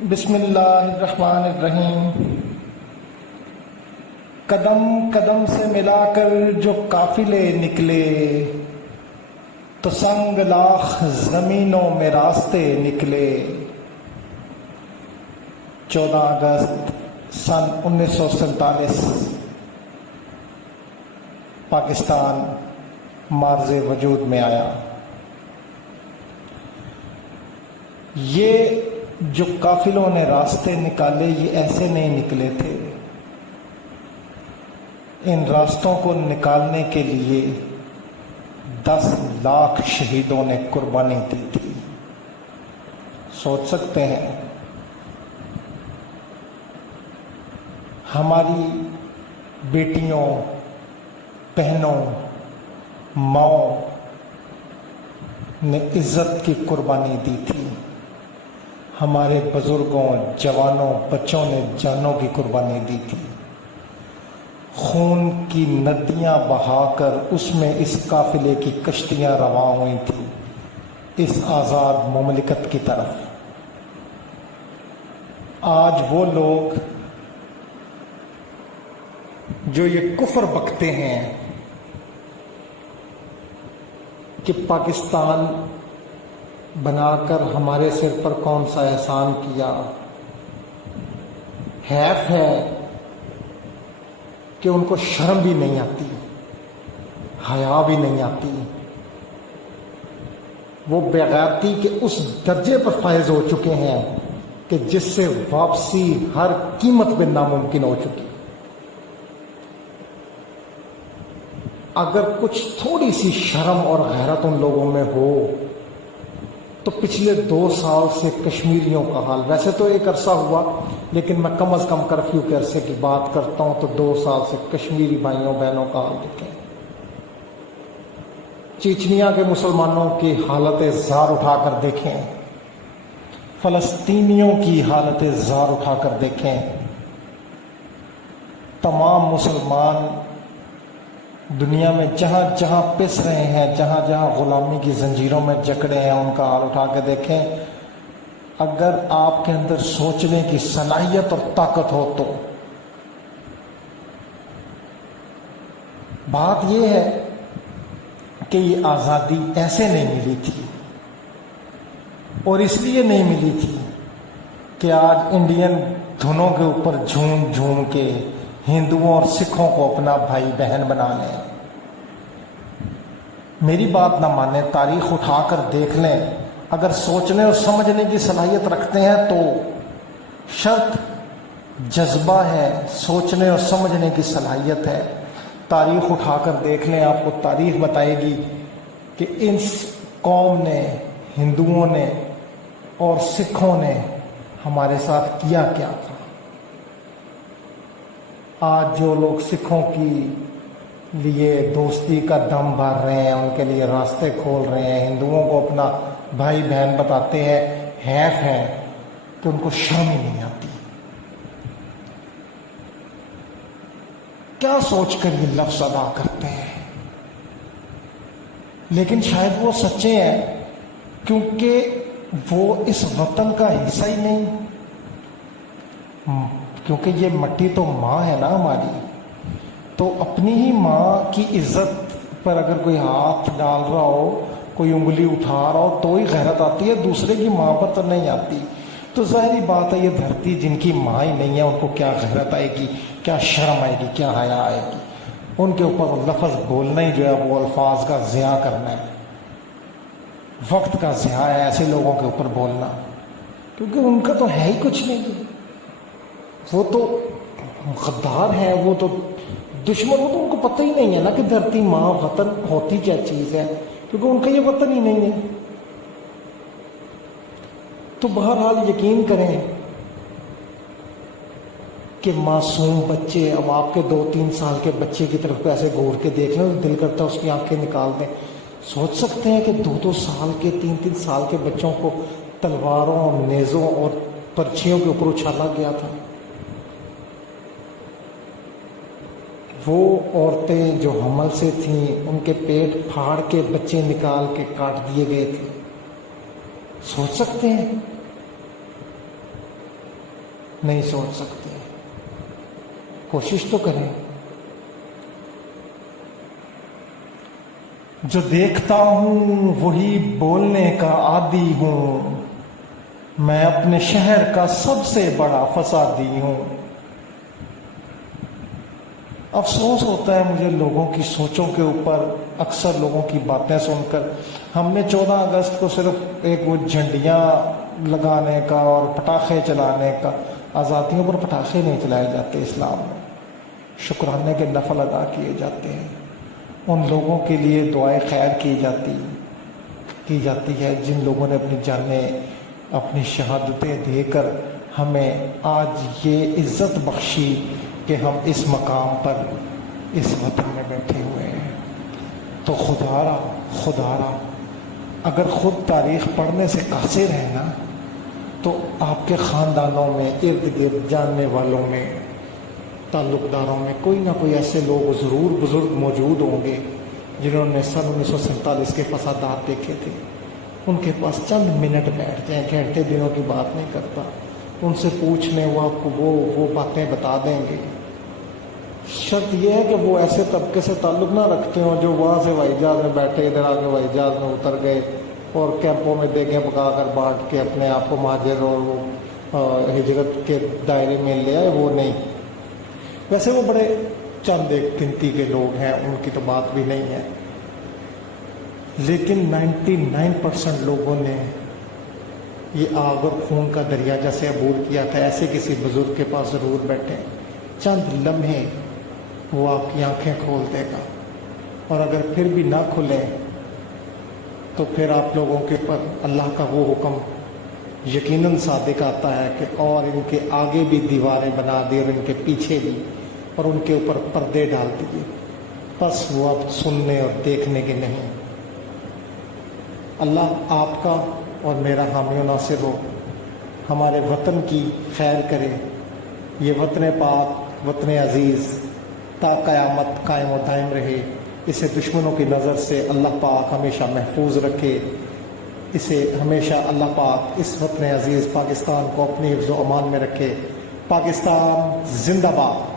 بسم اللہ الرحمن الرحیم۔ قدم قدم سے ملا کر جو قافلے نکلے، تو سنگ لاخ زمینوں میں راستے نکلے۔ 14 اگست سن 1947 پاکستان مارز وجود میں آیا۔ یہ جو قافلوں نے راستے نکالے، یہ ایسے نہیں نکلے تھے۔ ان راستوں کو نکالنے کے لیے 10 لاکھ شہیدوں نے قربانی دی تھی۔ سوچ سکتے ہیں ہماری بیٹیوں، بہنوں، ماؤں نے عزت کی قربانی دی تھی۔ ہمارے بزرگوں، جوانوں، بچوں نے جانوں کی قربانی دی تھی۔ خون کی ندیاں بہا کر اس میں اس قافلے کی کشتیاں رواں ہوئی تھیں اس آزاد مملکت کی طرف۔ آج وہ لوگ جو یہ کفر بکتے ہیں کہ پاکستان بنا کر ہمارے سر پر کون سا احسان کیا، حیف ہے کہ ان کو شرم بھی نہیں آتی، حیا بھی نہیں آتی۔ وہ بےغیرتی کے اس درجے پر فائز ہو چکے ہیں کہ جس سے واپسی ہر قیمت پہ ناممکن ہو چکی۔ اگر کچھ تھوڑی سی شرم اور غیرت ان لوگوں میں ہو تو پچھلے 2 سال سے کشمیریوں کا حال، ویسے تو ایک عرصہ ہوا لیکن میں کم از کم کرفیو کے عرصے کی بات کرتا ہوں، تو 2 سال سے کشمیری بھائیوں بہنوں کا حال دیکھیں۔ چیچنیا کے مسلمانوں کی حالت زار اٹھا کر دیکھیں، فلسطینیوں کی حالت زار اٹھا کر دیکھیں۔ تمام مسلمان دنیا میں جہاں جہاں پس رہے ہیں، جہاں جہاں غلامی کی زنجیروں میں جکڑے ہیں، ان کا حال اٹھا کے دیکھیں۔ اگر آپ کے اندر سوچنے کی صلاحیت اور طاقت ہو تو بات یہ ہے کہ یہ آزادی ایسے نہیں ملی تھی، اور اس لیے نہیں ملی تھی کہ آج انڈین دھنوں کے اوپر جھوم جھوم کے ہندوؤں اور سکھوں کو اپنا بھائی بہن بنا لیں۔ میری بات نہ مانیں، تاریخ اٹھا کر دیکھ لیں۔ اگر سوچنے اور سمجھنے کی صلاحیت رکھتے ہیں تو شرط جذبہ ہے، سوچنے اور سمجھنے کی صلاحیت ہے۔ تاریخ اٹھا کر دیکھ لیں، آپ کو تاریخ بتائے گی کہ اس قوم نے، ہندوؤں نے اور سکھوں نے ہمارے ساتھ کیا کیا تھا۔ آج جو لوگ سکھوں کی لیے دوستی کا دم بھر رہے ہیں، ان کے لیے راستے کھول رہے ہیں، ہندوؤں کو اپنا بھائی بہن بتاتے ہیں، حیف ہے کہ ان کو شرم ہی نہیں آتی۔ کیا سوچ کر یہ لفظ ادا کرتے ہیں؟ لیکن شاید وہ سچے ہیں کیونکہ وہ اس وطن کا حصہ ہی نہیں، کیونکہ یہ مٹی تو ماں ہے نا ہماری، تو اپنی ہی ماں کی عزت پر اگر کوئی ہاتھ ڈال رہا ہو، کوئی انگلی اٹھا رہا ہو تو ہی غیرت آتی ہے، دوسرے کی ماں پر تو نہیں آتی۔ تو ظاہری بات ہے، یہ دھرتی جن کی ماں ہی نہیں ہے، ان کو کیا غیرت آئے گی، کیا شرم آئے گی، کیا حیا آئے گی؟ ان کے اوپر لفظ بولنا ہی جو ہے وہ الفاظ کا ضیاع کرنا ہے، وقت کا ضیاع ہے ایسے لوگوں کے اوپر بولنا، کیونکہ ان کا تو ہے ہی کچھ نہیں۔ وہ تو غدار ہیں، وہ تو دشمن، وہ تو ان کو پتہ ہی نہیں ہے نا کہ دھرتی ماں، وطن ہوتی کیا چیز ہے، کیونکہ ان کا یہ وطن ہی نہیں ہے۔ تو بہرحال یقین کریں کہ معصوم بچے، اب آپ کے 2-3 سال کے بچے کی طرف ایسے گور کے دیکھ لیں تو دل کرتا ہے اس کی آنکھیں نکال دیں۔ سوچ سکتے ہیں کہ 2-2 سال کے، 3-3 سال کے بچوں کو تلواروں، نیزوں اور پرچیوں کے اوپر اچھالا گیا تھا۔ وہ عورتیں جو حمل سے تھیں، ان کے پیٹ پھاڑ کے بچے نکال کے کاٹ دیے گئے تھے۔ سوچ سکتے ہیں نہیں سوچ سکتے. کوشش تو کریں. جو دیکھتا ہوں وہی بولنے کا عادی ہوں، میں اپنے شہر کا سب سے بڑا فسادی ہوں. افسوس ہوتا ہے مجھے لوگوں کی سوچوں کے اوپر، اکثر لوگوں کی باتیں سن کر. ہم نے 14 اگست کو صرف ایک وہ جھنڈیاں لگانے کا اور پٹاخے چلانے کا، آزادیوں پر پٹاخے نہیں چلائے جاتے اسلام میں. شکرانے کے نفل ادا کیے جاتے ہیں. ان لوگوں کے لیے دعائے خیر کی جاتی ہے جن لوگوں نے اپنی جانیں، اپنی شہادتیں دے کر ہمیں آج یہ عزت بخشی کہ ہم اس مقام پر اس وطن میں بیٹھے ہوئے ہیں. تو خدا را اگر خود تاریخ پڑھنے سے قاصر ہے نا، تو آپ کے خاندانوں میں، ارد گرد جاننے والوں میں، تعلق داروں میں کوئی نہ کوئی ایسے لوگ ضرور بزرگ موجود ہوں گے جنہوں نے سن 1947 کے فسادات دیکھے تھے. ان کے پاس چند منٹ بیٹھ جائیں، گھنٹے دنوں کی بات نہیں کرتا، ان سے پوچھ لیں، وہ آپ کو وہ باتیں بتا دیں گے. شرط یہ ہے کہ وہ ایسے طبقے سے تعلق نہ رکھتے ہوں جو وہاں سے ہوائی جہاز میں بیٹھے ادھر آ کے ہوائی جہاز میں اتر گئے اور کیمپوں میں دیگیں پکا کر بانٹ کے اپنے آپ کو مہاجر اور وہ ہجرت کے دائرے میں لے آئے. وہ نہیں. ویسے وہ بڑے چند ایک گنتی کے لوگ ہیں، ان کی تو بات بھی نہیں ہے، لیکن 99% لوگوں نے یہ آگ اور خون کا دریا جیسے عبور کیا تھا، ایسے کسی بزرگ کے پاس ضرور بیٹھیں. چند لمحے وہ آپ کی آنکھیں کھول دے گا، اور اگر پھر بھی نہ کھلیں تو پھر آپ لوگوں کے پر اللہ کا وہ حکم یقیناً صادق آتا ہے کہ اور ان کے آگے بھی دیواریں بنا دی اور ان کے پیچھے بھی، اور ان کے اوپر پردے ڈال دیے. بس وہ اب سننے اور دیکھنے کے نہیں. اللہ آپ کا اور میرا حامی و ناصر ہو، ہمارے وطن کی خیر کرے. یہ وطن پاک، وطن عزیز تا قیامت قائم و دائم رہے. اسے دشمنوں کی نظر سے اللہ پاک ہمیشہ محفوظ رکھے. اسے ہمیشہ اللہ پاک اس وطن عزیز پاکستان کو اپنی حفظ و امان میں رکھے. پاکستان زندہ باد.